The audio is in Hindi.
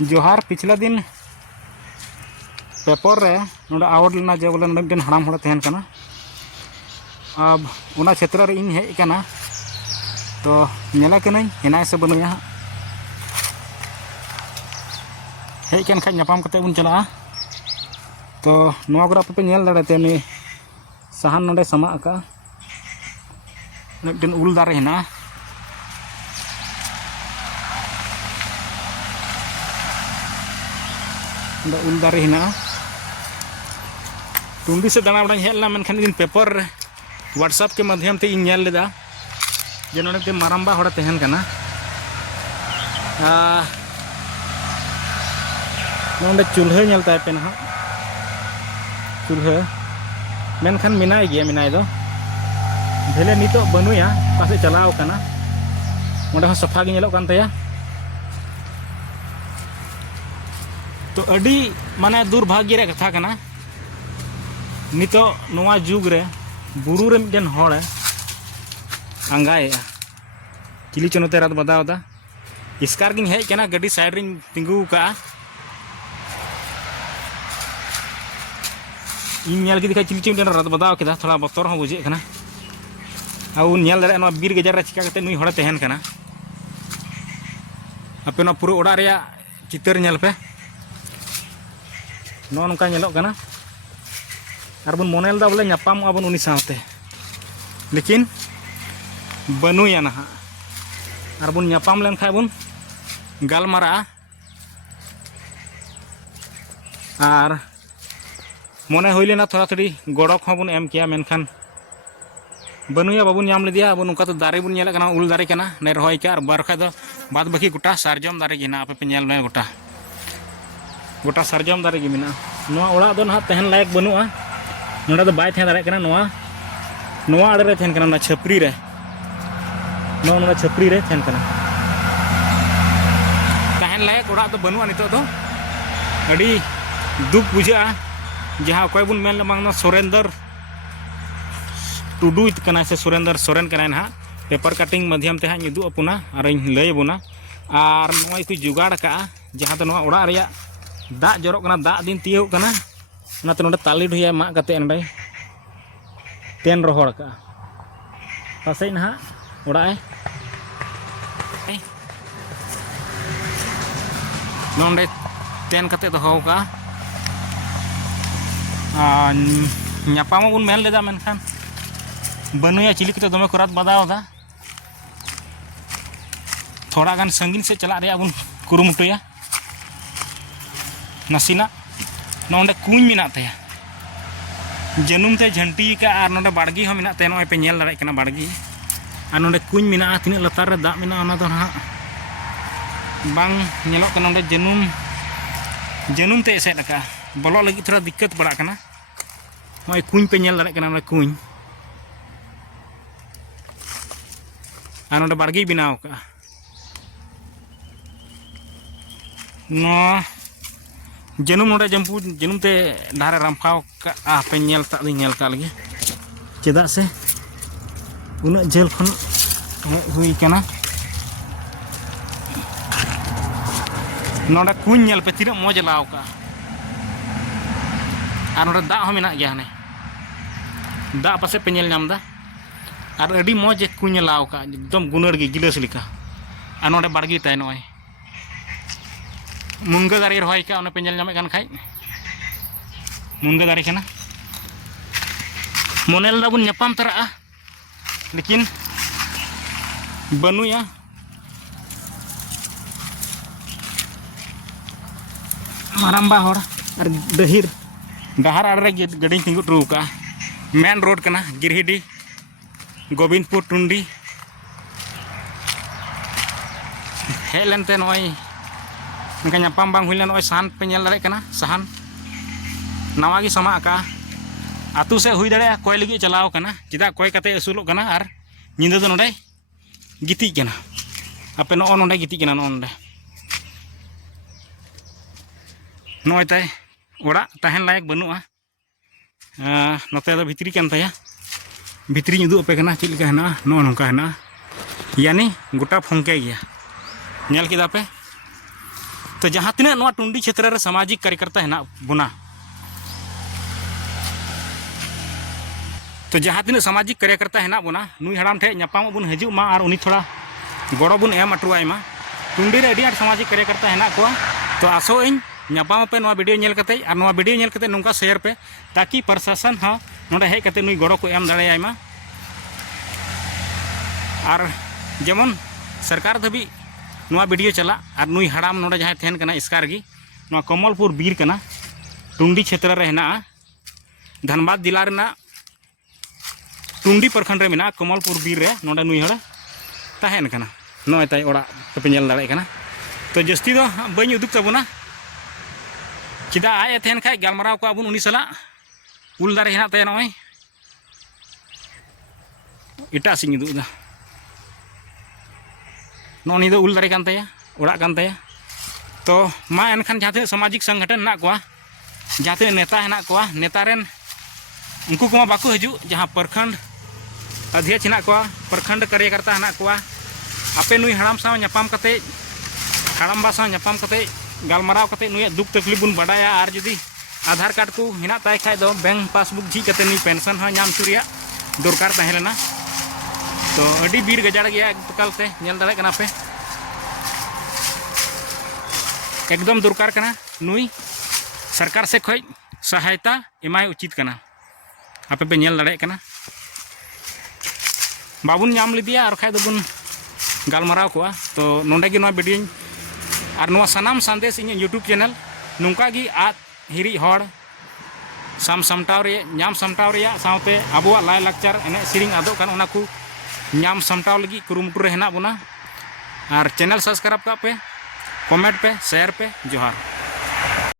जोहार पिछला दिन पेपर रे नोडे आवड़ लेना जे बोले नोडे हड़ाम हड़ तहन कना। अब उना क्षेत्र रे इन हेज कना तो नेला कनाई हेनाय से बनुया हेज कन खाज नापाम कते बुन चला तो नोआ को पे नेल दाड़ेते नि साहान नोडे समा का मिदन उल दारे हेना उल दारे हेना टुंडी से दाना बड़ा हेलना मनखान दिन पेपर व्हाट्सएप के माध्यम से इन नेल लेदा जे नोडे माराम्बा हड़ तहन कना नोडे चूल्हा नेलता पे ना चूल्हा मेनखान मिनाय गया मिनाय दो भेले नितो बनुया पासे चलाव कना ओंडे हो सफा गे नेलो कान तया तो अड़ी माने दुर्भाग्य रे कथा कना नितो नोआ जुग रे बुरु रे मिदन हड़ आंगाय चिली चनोते रात बदावदा इसकार गिन हेज कना गाड़ी साइड रिन तिंगू का इन नेल के दिखा चिली चनोते रात बदाव केदा थोड़ा बतर हो बुझे कना आउ नेल दरे नो बीर गजार रे चिका कते नुई हड़ तहन कना अपे नो पूरा ओडा रे चितर नेल पे नो नका नेलोग कना और बन मोनेल दा बोले नापाम आबन उनी साथे लेकिन बनुया ना और बन नापाम लेन खाय बन गालमारा और मने होई लेना थोड़ा थोड़ी गड़क हो बन एम किया मेनखान बनुया बाबुन नाम लेदिया अब नुका तो दारे बन नेल कना उल दारे कना ने रहोय का और बारखा दो बाद बाकी गोटा सारजम दारे गिना आपे पे नेल मे गोटा गोटा सारजम दारे गी मिना नोआ ओड़ा दो ना तहन लायक बनुआ नोडा दो बाय थे दारे कना नोआ आड़े रे थेन कना ना छपरी रे नोआ छपरी रे थेन कना तहन लायक ओड़ा दो बनुआ नितो दो अड़ी दुख बुझा जहाँ कोई बुन मेल बांग सुरेंद्र टुडू कना से सुरेंद्र सोरेन कना ना पेपर कटिंग माध्यम ते हां उदू अपना और लय बुना और नोय को जुगाड़ का जहाँ तो ओड़ा रे दाग जरो कना दाग दिन तियो कना ना तो नोडे ताली ढुया मा कते नोडे तेन रोहड़ का पासे ना ओड़ा नोडे तेन कते दोहो का नापामा बुन मेल लेदा मेनखान बनुया चिली कते दमे को रात बदावदा थोड़ा गान संगीन से चला रे बुन कुरुमुटुया नसीना नोंडे कुñ मिना तया जनुम ते झंटी का और नोंडे बाड़गी हो मिना ते नोय पे नेल दाड़े कना बाड़गी और नोंडे कुñ मिना तिना लतार रे दाग मिना ओना दो ना बांग नेलो कना नोंडे जनुम ते एसेट का बोलो लगी थोड़ा दिक्कत पड़ा कना नोय कुñ पे नेल दाड़े कना नोंडे कुñ और नोंडे बाड़गी बनाव का नो जनुम नोडे जंपू जनुम ते धारे रामफाव का पे नेल ता नेल का लगी चेदा से उना जेल खन हुई कना नोडे कुñ नेल पे तिना मौज लाव का और नोडे दा हो मिना गया हने दा पासे पे नेल नाम दा और अडी मौज कुñ लाव का एकदम गुनर गे गिलास लिका और नोडे बाड़गी ताय नोय मुंगा दारे रहोय का पे नेल नामे कान खाय मुंगा दारे कना मोनेल दा बुन नापाम तरा लेकिन बनुया माराम्बा हड़ और दहिर डहार आड़े गाड़ी तिंगु ट्रू का मेन रोड कना गिरहिडी गोविंदपुर टुंडी हेज लेनते नोय उनका नापाम बांग हुई लेना साहन पे नेल दाड़े कना साहन नवा गी समा का आतु से हुई दाड़े कोई लगी चलाव कना चिदा कोई कते असुलो कना और निंदा दो नोडे गिती कना आपे नो नोडे गिती कना नोडे नोय ताय ओड़ा तहन लायक बनुआ नोते दो भितरी कन तया भितरी उदू पे कना चिल का हेना नो नोका हेना यानी गोटा फंके गया नेल किदा पे तो जहाँ तीन टुंडी क्षेत्र में सामाजिक कार्यकर्ता है बोना, तो जहाँ तीन सामाजिक कार्यकर्ता है बोना नुई हड़ाम ठे नापाम बन हजू मा और उनी थोड़ा गड़ो बन एम अटुआयमा। टुंडी रे अड़ी आट सामाजिक कार्यकर्ता है को, तो आसो इन नापाम पे वीडियो नेल कते और वीडियो नेल कते नौका शेयर पे, ताकि प्रशासन हाँ नोडे हेज कते नुई गड़ो को एम दाड़ेयायमा। और जेमन सरकार धाबी वीडियो चला और नुई हड़ाम नोडे जहाँ तहन कना स्कारगी कमलपुर बीर कना, टुंडी क्षेत्र रे हेना धनबाद जिला रेना टुंडी प्रखंड रे मेना कमलपुर बीर रे नोडे नुई हड़ा तहन कना नय ताई ओड़ा पे नेल दाड़े कना। तो जस्ती दो बई उदुक तबना चिदा आए तहन खाय गलमाराव को आबुन उनी सला उल दारे हेना ताय नय इटा सिंग उदुदा नोनी दो उल दारे कान ताया ओड़ा कान ताया। तो मा एनखान जहाँ तीन सामाजिक संगठन हेना कोआ, जहाँ तीन नेता हेना कोआ, नेता रेन उनको को बाको हजू, जहाँ प्रखंड अध्यक्ष हेना कोआ, प्रखंड कार्यकर्ता हेना कोआ, आपे नुई हड़ाम साव नापाम कते हड़ामबा साव नापाम कते गलमाराव कते नुई दुख तकलीफ बुन बडाया। और जुदी आधार कार्ड को हेना ताय खाय दो बैंक पासबुक झी कते नुई पेंशन हाँ नाम चुरिया दरकार तहेलेना। तो अड़ी बीर गजाड़ गया तकालते नेल दाड़े कना पे, एकदम दरकार कना नुई सरकार से खय सहायता एमाय उचित कना। आपे पे नेल दाड़े कना बाबुन नाम लिदिया और खाय दोबुन गलमाराव कोआ। तो नोंडे गी वीडियो और नोआ सनाम संदेश इन यूट्यूब चैनल नौका गी आद हिरी हड़ साम सामटाव रे नाम सामटाव रे सावते आबोआ लाय लाकचार एने सेरिंग आदो कान ओना को नाम सामटाव लगी कुरुमुटु रे हेना बोना। और चैनल सब्सक्राइब का पे, कमेंट पे, शेयर पे, जोहार।